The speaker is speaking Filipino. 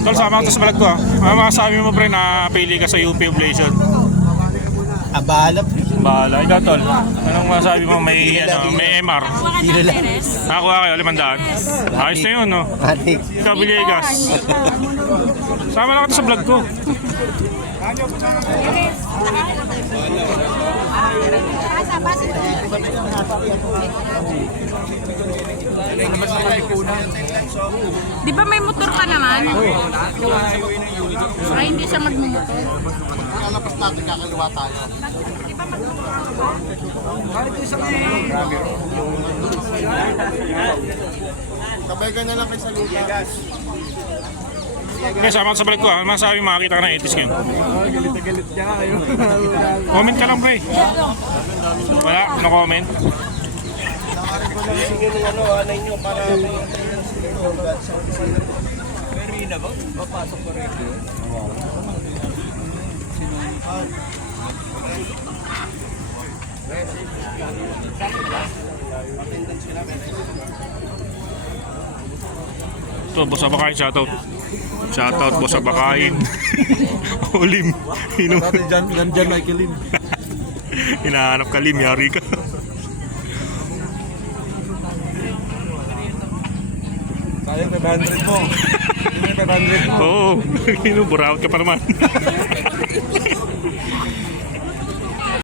Tol, sama ko to sa vlog ko ah. Masasabi mo pre na pili ka sa UP Oblation. Bahala pre. Bahala. Ikaw tol, anong masasabi mo? May, may MR. Hilo lang. Nakakuha kayo, 500. Ayos na yun no. Matik. Ikaw Villegas. Sama lang ka to sa vlog ko. Di ba may motor ka naman? Ay, hindi siya magmumotor. Kalapas natin kakaliwa tayo. Sabay ka na lang kay Saludas. May sama ko sa vlog ko ah. Ano masasabi mo? Makakita ka ng 80s ngayon. Galit niya kayo. Comment ka lang pre. Wala? No comment? Singin ng anay nyo para Marina ba? Papasok ko rin. Ito, boss Abakain, shoutout. Shoutout, boss Abakain. Ulim. Dyan Michael Lin. Hinahanap ka, Lim. Yari ka. Sayang 500 mo. 500 mo. Oo. Buraot ka pa naman.